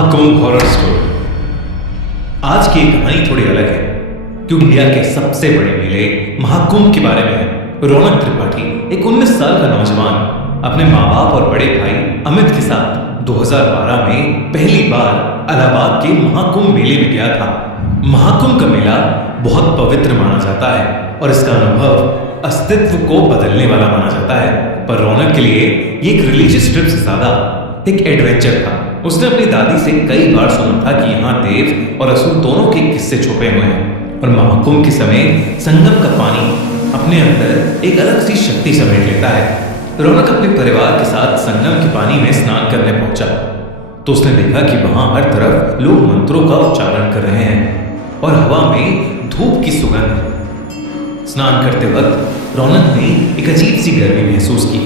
Mahakumbh horror story. आज की कहानी थोड़ी अलग है क्योंकि इंडिया के सबसे बड़े मेले महाकुंभ के बारे में है। रौनक त्रिपाठी एक 19 साल का नौजवान अपने माँ बाप और बड़े भाई अमित के साथ 2012 में पहली बार इलाहाबाद के महाकुंभ मेले में गया था। महाकुंभ का मेला बहुत पवित्र माना जाता है और इसका अनुभव अस्तित्व को बदलने वाला माना जाता है। पर रौनक के लिए ये एक रिलीजियस ट्रिप से ज्यादा एक एडवेंचर था। उसने अपनी दादी से कई बार सुना था कि यहाँ देव और असुर दोनों के किस्से छुपे हुए हैं और महाकुंभ के समय संगम का पानी अपने अंदर एक अलग सी शक्ति समेट लेता है। रौनक अपने परिवार के साथ संगम के पानी में स्नान करने पहुंचा तो उसने देखा कि वहां हर तरफ लोग मंत्रों का उच्चारण कर रहे हैं और हवा में धूप की सुगंध है। स्नान करते वक्त रौनक ने एक अजीब सी गर्मी महसूस की,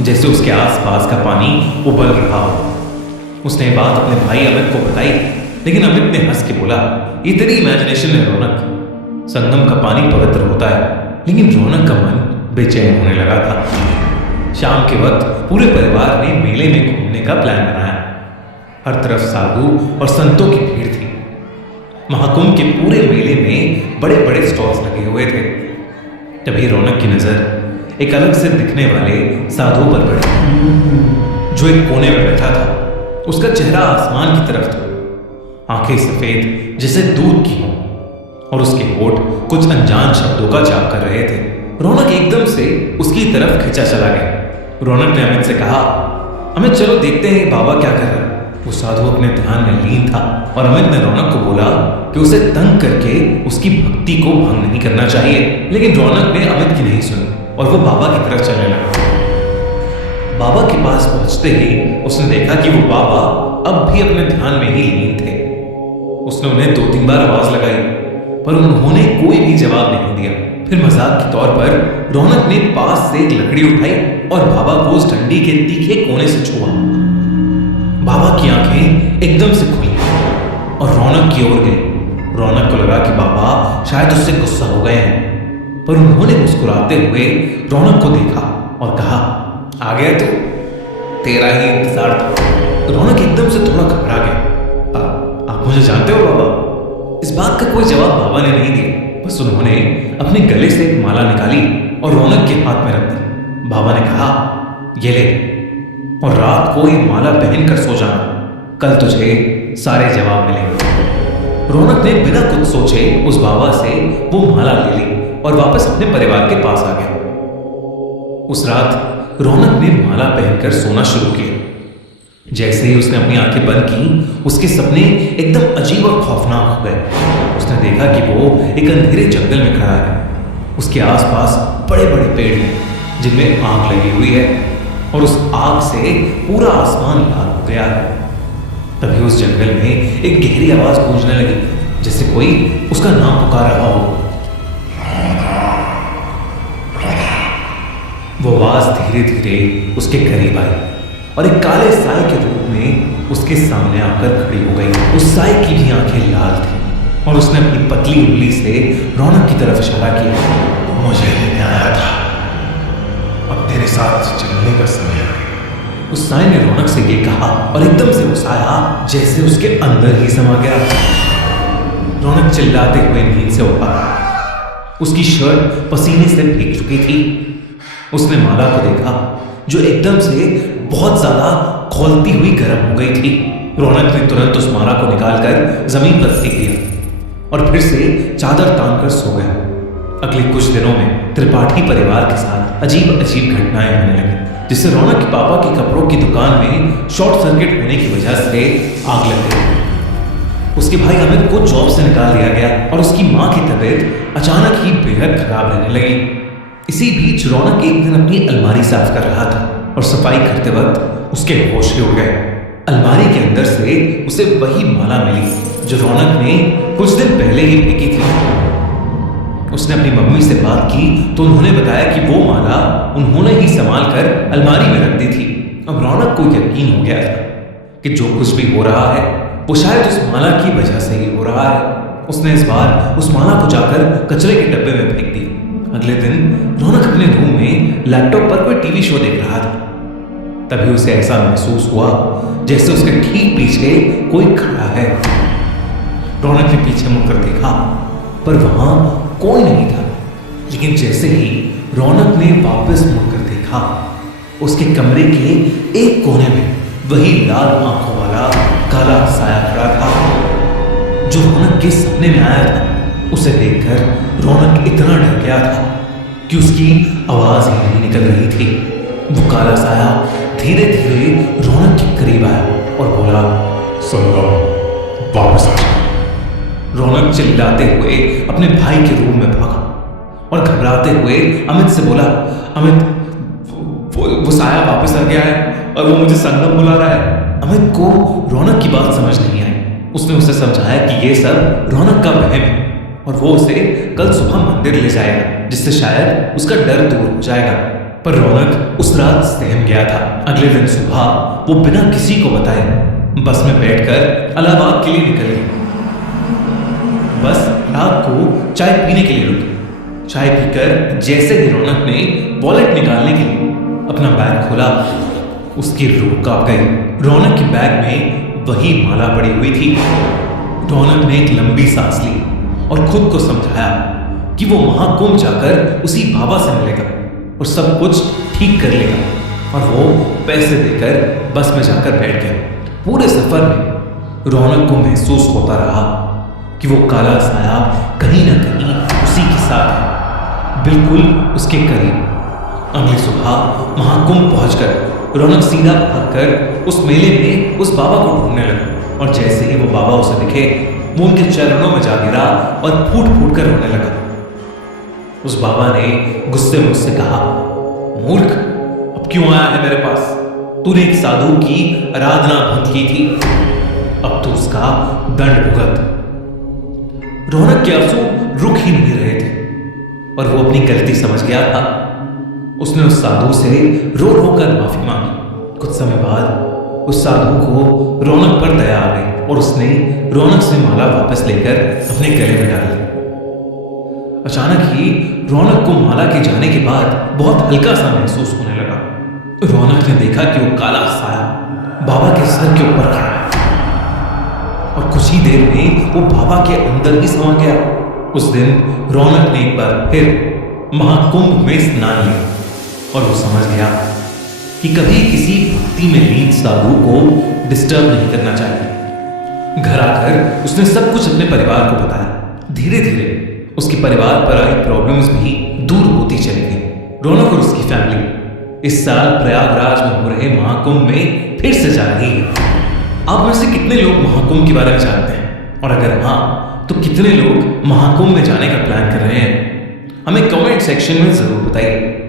जैसे उसके आसपास का पानी उबल रहा हो। उसने बात अपने भाई अमित को बताई, लेकिन अमित ने हंस के बोला, ये तेरी इमेजिनेशन है रौनक। संगम का पानी पवित्र होता है। लेकिन रौनक का मन बेचैन होने लगा था। शाम के वक्त पूरे परिवार ने मेले में घूमने का प्लान बनाया। हर तरफ साधु और संतों की भीड़ थी। महाकुंभ के पूरे मेले में बड़े बड़े स्टॉल्स लगे हुए थे। तभी रौनक की नजर एक अलग से दिखने वाले साधु पर पड़ी, जो एक कोने में बैठा था। उसका चेहरा आसमान की तरफ था, आंखें सफेद जैसे दूध की हों और उसके होठ कुछ अनजान शब्दों का जाप कर रहे थे। रौनक एकदम से उसकी तरफ खिंचा चला गया। रौनक ने अमित से कहा, अमित चलो देखते हैं बाबा क्या कर रहा है। वो साधु अपने ध्यान में लीन था और अमित ने रौनक को बोला कि उसे तंग करके उसकी भक्ति को भंग नहीं करना चाहिए। लेकिन रौनक ने अमित की नहीं सुनी और वो बाबा की तरफ चलने लगा। बाबा के पास पहुंचते ही उसने देखा कि वो बाबा अब भी अपने ध्यान में ही लीन थे। उसने उन्हें 2-3 बार आवाज लगाई पर उन्होंने कोई भी जवाब नहीं दिया। फिर मजाक के तौर पर रौनक ने पास से एक लकड़ी उठाई और बाबा को उस डंडी के तीखे कोने से छुआ। बाबा की आंखें एकदम से खुली और रौनक की ओर गई। रौनक को लगा कि बाबा शायद उससे गुस्सा हो गए हैं, पर उन्होंने मुस्कुराते हुए रौनक को देखा और कहा, आ गया तू, तेरा ही इंतजार था। रौनक एकदम से थोड़ा घबरा गया। आप मुझे जानते हो बाबा? इस बात का कोई जवाब बाबा ने नहीं दिया। बस उन्होंने अपने गले से एक माला निकाली और रौनक के हाथ में रख दी। बाबा ने कहा, ये ले और रात को ये माला पहनकर सो जाना, कल तुझे सारे जवाब मिलेंगे। रौनक ने बिना कुछ सोचे उस बाबा से वो माला ले ली और वापस अपने परिवार के पास आ गया। उस रात रौनक ने माला पहनकर सोना शुरू किया। जैसे ही उसने अपनी आंखें बंद की, उसके सपने एकदम अजीब और खौफनाक हो गए। उसने देखा कि वो एक अंधेरे जंगल में खड़ा है। उसके आसपास बड़े बड़े पेड़ हैं जिनमें आग लगी हुई है और उस आग से पूरा आसमान लाल हो गया है। तभी उस जंगल में एक गहरी आवाज गूंजने लगी, जैसे कोई उसका नाम पुकार रहा हो। वो आवाज धीरे धीरे उसके करीब आई और एक काले साए के रूप में उसके सामने आकर खड़ी हो गई। उस साए की भी आंखें लाल थी और उसने अपनी पतली उंगली से रौनक की तरफ इशारा किया। मुझे लेने आया था, अब तेरे साथ चलने का समय है। उस साए ने रौनक से ये कहा और एकदम से वो साया जैसे उसके अंदर ही समा गया। रौनक चिल्लाते हुए नींद से उठा। उसकी शर्ट पसीने से भीग चुकी थी। उसने माला को देखा जो एकदम से बहुत ज्यादा खौलती हुई गर्म हो गई थी। रौनक ने तुरंत उस माला को निकालकर जमीन पर फेंक दिया और फिर से चादर तान कर सो गया। अगले कुछ दिनों में त्रिपाठी परिवार के साथ अजीब अजीब घटनाएं होने लगी, जिससे रौनक के पापा की कपड़ों की दुकान में शॉर्ट सर्किट होने की वजह से आग लग गई। उसके भाई अमित को जॉब से निकाल दिया गया और उसकी माँ की तबीयत अचानक ही बेहद खराब रहने लगी। इसी बीच रौनक एक दिन अपनी अलमारी साफ कर रहा था और सफाई करते वक्त उसके होश ही उड़ गए। अलमारी के अंदर से उसे वही माला मिली जो रौनक ने कुछ दिन पहले ही फेंकी थी। उसने अपनी मम्मी से बात की तो उन्होंने बताया कि वो माला उन्होंने ही संभाल कर अलमारी में रख दी थी। अब रौनक को यकीन हो गया था कि जो कुछ भी हो रहा है वो शायद उस माला की वजह से ही हो रहा है। उसने इस बार उस माला को जाकर कचरे के डब्बे में फेंक दिया। अगले दिन रौनक अपने रूम में लैपटॉप पर कोई टीवी शो देख रहा था। तभी उसे ऐसा महसूस हुआ जैसे उसके ठीक पीछे कोई खड़ा है। रौनक ने पीछे मुड़कर देखा पर वहां कोई नहीं था। लेकिन जैसे ही रौनक ने वापस मुड़कर देखा, उसके कमरे के एक कोने में वही लाल आंखों वाला काला साया खड़ा था जो रौनक के सपने में आया था। उसे देखकर रौनक इतना डर गया था कि उसकी आवाज ही नहीं निकल रही थी। वो काला साया धीरे धीरे रौनक के करीब आया और बोला, संगम, वापस आ जा। रौनक चिल्लाते हुए अपने भाई के रूम में भागा और घबराते हुए अमित से बोला, अमित, वो साया वापस आ गया है और वो मुझे संगम बुला रहा है। अमित को रौनक की बात समझ नहीं आई। उसने उसे समझाया कि ये सब रौनक का वहम है और वो उसे कल सुबह मंदिर ले जाएगा, जिससे शायद उसका डर दूर हो जाएगा। पर रौनक उस रात सहम गया था। अगले दिन सुबह वो बिना किसी को बताए बस में बैठकर इलाहाबाद के लिए निकल गई। बस रात को चाय पीने के लिए रुकी। चाय पीकर जैसे ही रौनक ने वॉलेट निकालने के लिए अपना बैग खोला, उसकी रूह कांप गई। रौनक के बैग में वही माला पड़ी हुई थी। रौनक ने एक लंबी सांस ली और खुद को समझाया कि वो महाकुंभ जाकर उसी बाबा से मिलेगा और सब कुछ ठीक कर लेगा। और वो पैसे देकर बस में जाकर बैठ गया। पूरे सफर में रौनक को महसूस होता रहा कि वो काला साया कहीं ना कहीं उसी के साथ है, बिल्कुल उसके करीब। अगली सुबह महाकुंभ पहुंचकर रौनक सीधा भागकर उस मेले में उस बाबा को ढूंढने लगा। और जैसे ही वो बाबा उसे दिखे, वो उनके चरणों में जा गिरा और फूट फूट कर रोने लगा। उस बाबा ने गुस्से में उससे कहा, मूर्ख, अब क्यों आया है मेरे पास? तूने एक साधु की आराधना भंग की थी, अब तो उसका दंड भुगत। रौनक के आंसू रुक ही नहीं रहे थे और वो अपनी गलती समझ गया था। उसने उस साधु से रो रो कर माफी मांगी। कुछ समय बाद उस साधु को रौनक पर दया आ गई और उसने रौनक से माला वापस लेकर अपने गले में डाल ली। अचानक ही रौनक को माला के जाने के बाद बहुत हल्का सा महसूस होने लगा। रौनक ने देखा कि वो काला साया बाबा के सर के ऊपर खड़ा है और कुछ ही देर में वो बाबा के अंदर ही समा गया। उस दिन रौनक ने एक बार फिर महाकुंभ में स्नान लिया और वो समझ गया कि कभी किसी भक्ति में लीन साधु को डिस्टर्ब नहीं करना चाहिए। घर आकर उसने सब कुछ अपने परिवार को बताया। धीरे धीरे उसके परिवार पर आई प्रॉब्लम्स भी दूर होती चली गई। रौनक और उसकी फैमिली इस साल प्रयागराज में हो रहे महाकुंभ में फिर से जा रही है। आप में से कितने लोग महाकुंभ के बारे में जानते हैं? और अगर हाँ, तो कितने लोग महाकुंभ में जाने का प्लान कर रहे हैं? हमें कमेंट सेक्शन में जरूर बताइए।